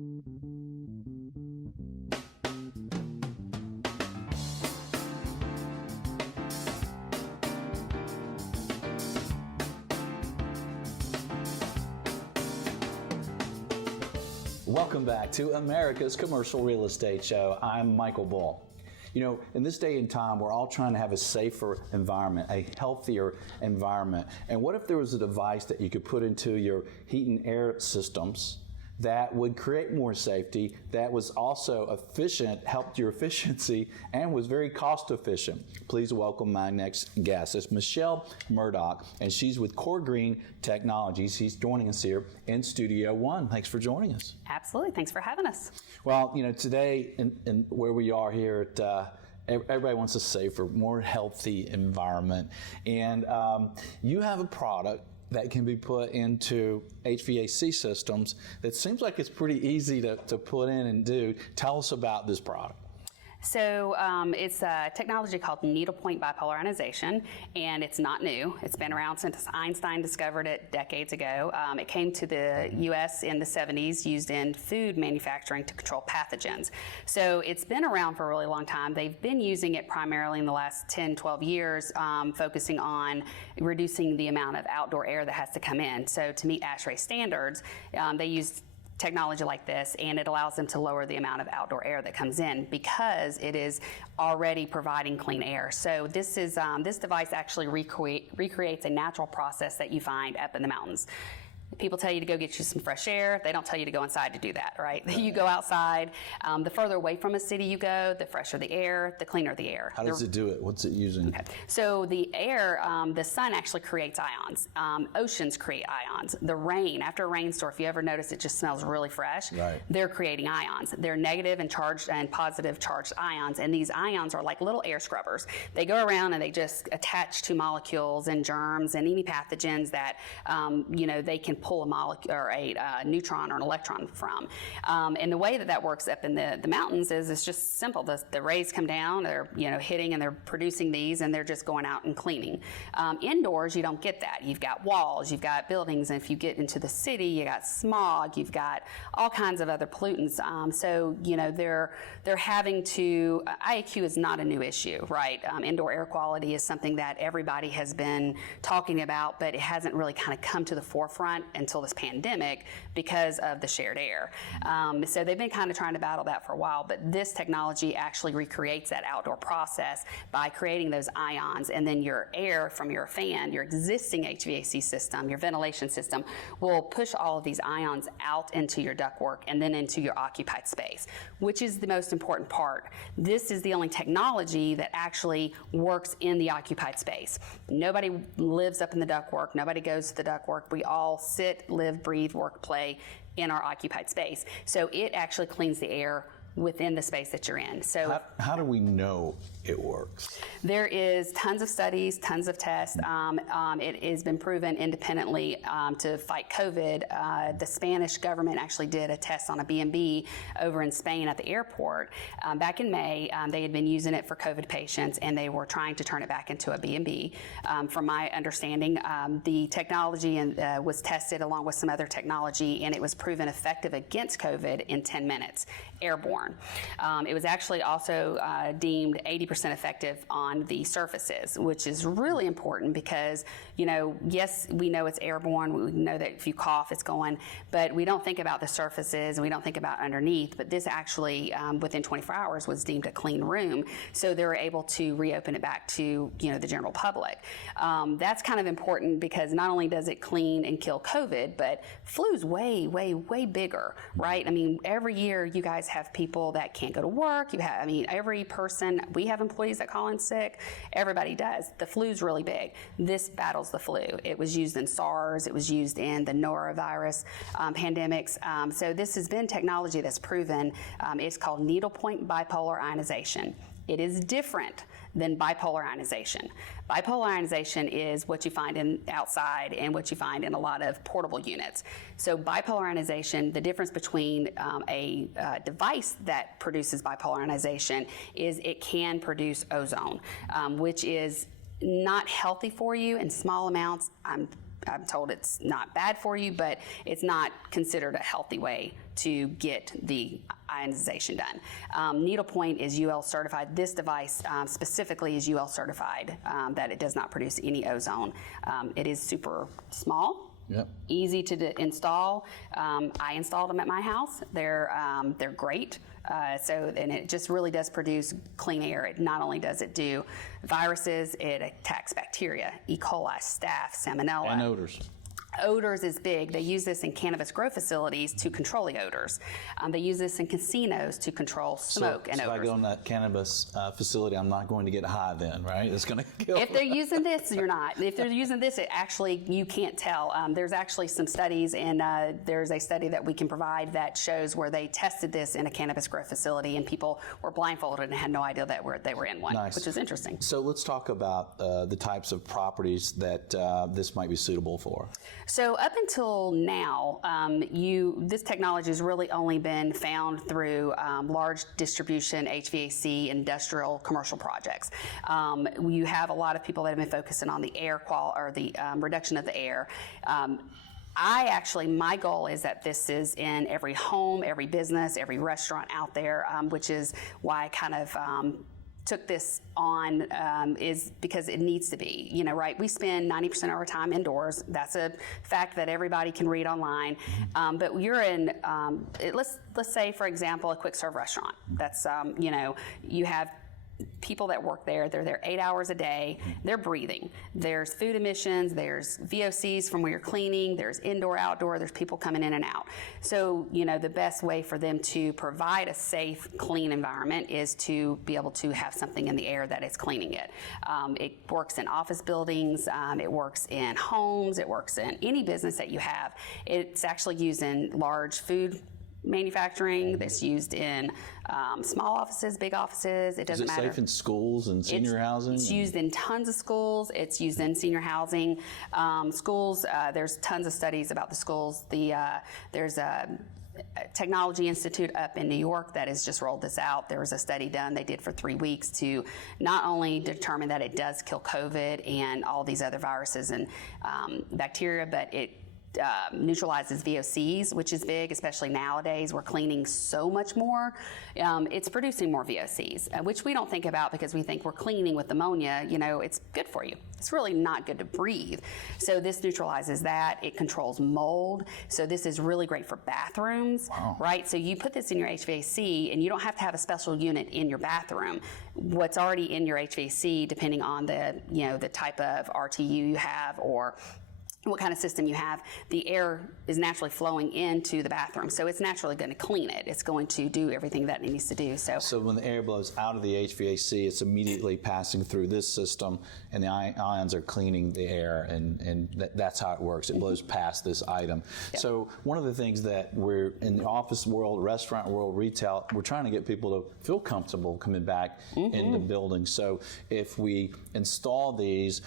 Welcome back to America's Commercial Real Estate Show. I'm Michael Bull. You know, in this day and time, we're all trying to have a safer environment, a healthier environment. And what if there was a device that you could put into your heat and air systems that would create more safety, that was also efficient, helped your efficiency, and was very cost efficient? Please welcome my next guest. It's Michelle Murdock, and she's with Core Green Technologies. She's joining us here in Studio One. Thanks for joining us. Absolutely. Thanks for having us. Well, you know, today, in where we are here at everybody wants a safer, more healthy environment. And you have a product that can be put into HVAC systems that seems like it's pretty easy to put in and do. Tell us about this product. So it's a technology called Needlepoint Bi-polar Ionization, and it's not new. It's been around since Einstein discovered it decades ago. It came to the U.S. in the 70s, used in food manufacturing to control pathogens. So it's been around for a really long time. They've been using it primarily in the last 10, 12 years, focusing on reducing the amount of outdoor air that has to come in. So to meet ASHRAE standards, they use technology like this, and it allows them to lower the amount of outdoor air that comes in because it is already providing clean air. So this is this device actually recreates a natural process that you find up in the mountains. People tell you to go get you some fresh air. They don't tell you to go inside to do that, right? You go outside. The further away from a city you go, the fresher the air, the cleaner the air. How does it do it? What's it using? Okay. So the air, the sun actually creates ions. Oceans create ions. The rain, after a rainstorm, if you ever notice it just smells really fresh, right, they're creating ions. They're negative and charged and positive charged ions, and these ions are like little air scrubbers. They go around and they just attach to molecules and germs and any pathogens that they can pull a molecule or a neutron or an electron from. And the way that works up in the mountains is it's just simple. The rays come down, they're hitting and they're producing these, and they're just going out and cleaning. Indoors, you don't get that. You've got walls, you've got buildings, and if you get into the city, you got smog, you've got all kinds of other pollutants. So they're having to. IAQ is not a new issue, right? Indoor air quality is something that everybody has been talking about, but it hasn't really kind of come to the forefront until this pandemic because of the shared air. So they've been kind of trying to battle that for a while, but this technology actually recreates that outdoor process by creating those ions, and then your air from your fan, your existing HVAC system, your ventilation system, will push all of these ions out into your ductwork and then into your occupied space, which is the most important part. This is the only technology that actually works in the occupied space. Nobody lives up in the ductwork. Nobody goes to the ductwork. We all sit, live, breathe, work, play in our occupied space. So it actually cleans the air within the space that you're in. So how do we know it works? There is tons of studies, tons of tests. It has been proven independently to fight COVID. The Spanish government actually did a test on a B&B over in Spain at the airport. Back in May, they had been using it for COVID patients, and they were trying to turn it back into a B&B. From my understanding, the technology was tested along with some other technology, and it was proven effective against COVID in 10 minutes, airborne. It was actually also deemed 80% effective on the surfaces, which is really important because, yes, we know it's airborne. We know that if you cough, it's going, but we don't think about the surfaces and we don't think about underneath. But this actually, within 24 hours, was deemed a clean room. So they were able to reopen it back to, the general public. That's kind of important because not only does it clean and kill COVID, but flu's way, way, way bigger, right? I mean, every year you guys have people that can't go to work. Every person, we have employees that call in sick. Everybody does. The flu's really big. This battles the flu. It was used in SARS. It was used in the norovirus pandemics. So this has been technology that's proven. It's called Needlepoint Bi-polar Ionization. It is different than bipolar ionization. Bipolar ionization is what you find outside and what you find in a lot of portable units. So bipolar ionization, the difference between a device that produces bipolar ionization is it can produce ozone, which is not healthy for you in small amounts. I'm I'm told it's not bad for you, but it's not considered a healthy way to get the ionization done. Needlepoint is UL certified. This device specifically is UL certified, that it does not produce any ozone. It is super small. Yep. Easy to install. I installed them at my house. They're great. And it just really does produce clean air. It not only does it do viruses, it attacks bacteria, E. coli, staph, salmonella. And odors. Odors is big. They use this in cannabis grow facilities to control the odors. They use this in casinos to control smoke and odors. So if I go in that cannabis facility, I'm not going to get high then, right? It's going to kill. If they're using this, you're not. If they're using this, it actually, you can't tell. There's actually some studies, and there's a study that we can provide that shows where they tested this in a cannabis grow facility, and people were blindfolded and had no idea that they were in one, Nice. Which is interesting. So let's talk about the types of properties that this might be suitable for. So up until now, this technology has really only been found through large distribution, HVAC, industrial, commercial projects. You have a lot of people that have been focusing on the air quality or the reduction of the air. My goal is that this is in every home, every business, every restaurant out there, which is why I kind of took this on, is because it needs to be, right? We spend 90% of our time indoors. That's a fact that everybody can read online. But you're in, let's say, for example, a quick serve restaurant. That's, you have people that work there, they're there 8 hours a day, they're breathing. There's food emissions, there's VOCs from where you're cleaning, there's indoor, outdoor, there's people coming in and out. So, the best way for them to provide a safe, clean environment is to be able to have something in the air that is cleaning it. It works in office buildings, it works in homes, it works in any business that you have. It's actually used in large food manufacturing. That's used in small offices, big offices. It doesn't matter. Is it safe in schools and senior housing? It's used in tons of schools. It's used in senior housing. Schools, there's tons of studies about the schools. There's a Technology Institute up in New York that has just rolled this out. There was a study done they did for 3 weeks to not only determine that it does kill COVID and all these other viruses and bacteria, but it neutralizes VOCs, which is big, especially nowadays. We're cleaning so much more. It's producing more VOCs, which we don't think about because we think we're cleaning with ammonia. It's good for you. It's really not good to breathe. So this neutralizes that. It controls mold. So this is really great for bathrooms, right? So you put this in your HVAC, and you don't have to have a special unit in your bathroom. What's already in your HVAC, depending on the type of RTU you have or what kind of system you have, the air is naturally flowing into the bathroom. So it's naturally going to clean it. It's going to do everything that it needs to do. So when the air blows out of the HVAC, it's immediately passing through this system, and the ions are cleaning the air, and that's how it works. It blows past this item. Yep. So one of the things that we're in the office world, restaurant world, retail, we're trying to get people to feel comfortable coming back in the building. So if we install these,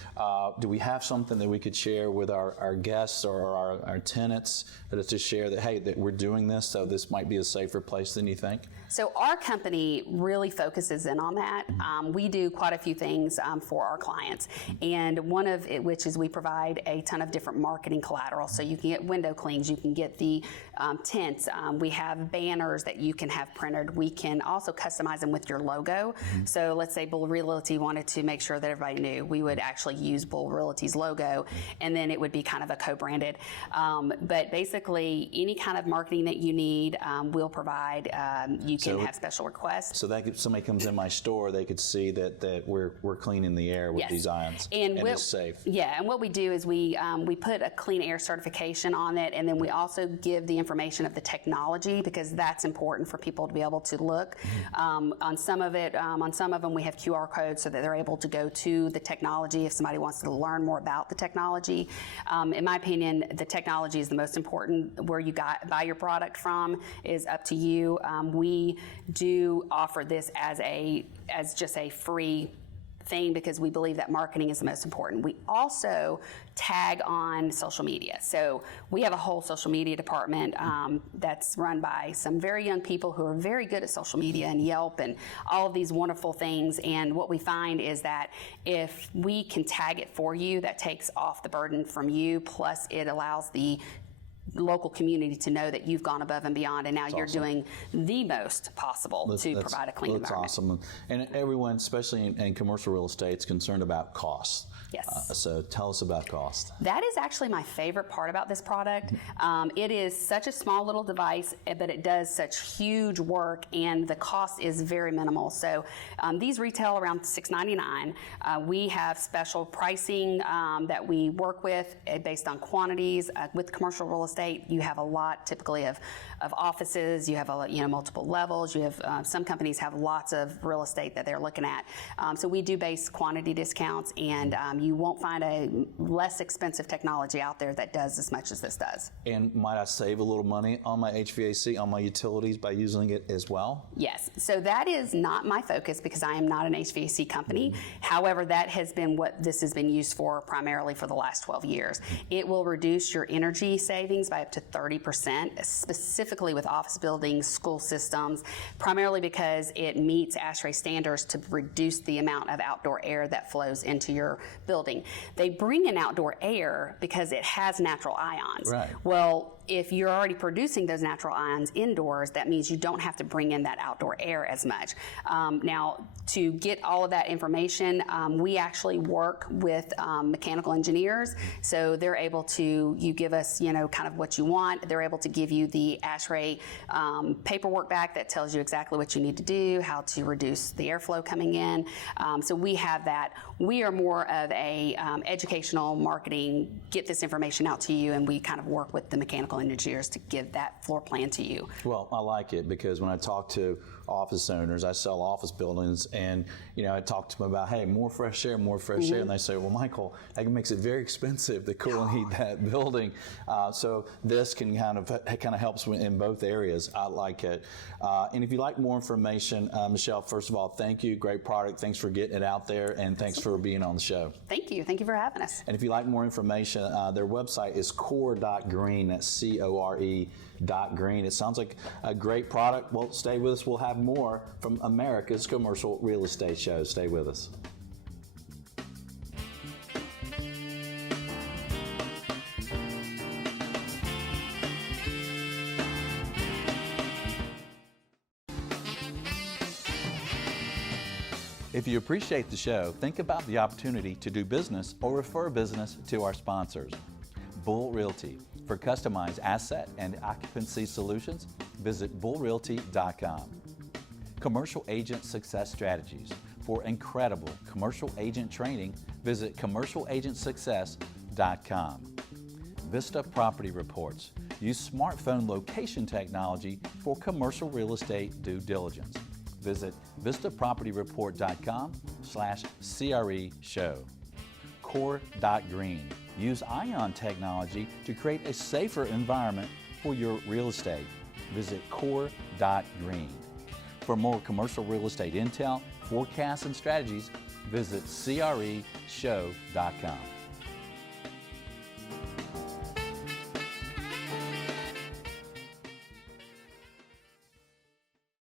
do we have something that we could share with our guests or our tenants to share that, hey, that we're doing this, so this might be a safer place than you think? So our company really focuses in on that. We do quite a few things for our clients, and one of it, which is we provide a ton of different marketing collateral. So you can get window clings, you can get the tents, we have banners that you can have printed. We can also customize them with your logo. So let's say Bull Realty wanted to make sure that everybody knew, we would actually use Bull Realty's logo, and then it would be kind of a co-branded. But basically, any kind of marketing that you need, we'll provide. You can have special requests. So that if somebody comes in my store, they could see that we're cleaning the air with these ions, and it's safe. Yeah, and what we do is we put a clean air certification on it, and then we also give the information of the technology, because that's important for people to be able to look. On some of them, we have QR codes so that they're able to go to the technology if somebody wants to learn more about the technology. In my opinion, the technology is the most important. Where you buy your product from is up to you. We do offer this as just a free thing because we believe that marketing is the most important. We also tag on social media. So we have a whole social media department that's run by some very young people who are very good at social media and Yelp and all of these wonderful things. And what we find is that if we can tag it for you, that takes off the burden from you, plus it allows the local community to know that you've gone above and beyond, and now you're doing the most possible to provide a clean environment. That's awesome. And everyone, especially in commercial real estate, is concerned about costs. Yes. So tell us about cost. That is actually my favorite part about this product. It is such a small little device, but it does such huge work, and the cost is very minimal. So these retail around $6.99. We have special pricing that we work with based on quantities. With commercial real estate, you have a lot typically of offices. You have multiple levels. You have some companies have lots of real estate that they're looking at. So we do base quantity discounts, and you won't find a less expensive technology out there that does as much as this does. And might I save a little money on my HVAC, on my utilities by using it as well? Yes. So that is not my focus because I am not an HVAC company. However, that has been what this has been used for primarily for the last 12 years. It will reduce your energy savings by up to 30%, specifically with office buildings, school systems, primarily because it meets ASHRAE standards to reduce the amount of outdoor air that flows into your building. They bring in outdoor air because it has natural ions. Right. Well, if you're already producing those natural ions indoors, that means you don't have to bring in that outdoor air as much. Now, to get all of that information, we actually work with mechanical engineers, so they're able to, you give us, kind of what you want, they're able to give you the ASHRAE paperwork back that tells you exactly what you need to do, how to reduce the airflow coming in. So we have that. We are more of a educational marketing, get this information out to you, and we kind of work with the mechanical engineers to give that floor plan to you. Well, I like it because when I talk to office owners, I sell office buildings, and I talk to them about, hey, more fresh air, and they say, well, Michael, that makes it very expensive to cool and heat that building. So this can kind of helps in both areas. I like it. And if you'd like more information, Michelle, first of all, thank you. Great product. Thanks for getting it out there, and thanks for being on the show. Thank you. Thank you for having us. And if you'd like more information, their website is core.green. That's CORE.green. It sounds like a great product. Well, stay with us. We'll have more from America's Commercial Real Estate Show. Stay with us. If you appreciate the show, think about the opportunity to do business or refer business to our sponsors. Bull Realty. For customized asset and occupancy solutions, visit bullrealty.com. Commercial Agent Success Strategies. For incredible commercial agent training, visit commercialagentsuccess.com. Vista Property Reports. Use smartphone location technology for commercial real estate due diligence. Visit vistapropertyreport.com/CRE show. Core.green. Use ion technology to create a safer environment for your real estate. Visit core.green. For more commercial real estate intel, forecasts, and strategies, visit CREshow.com.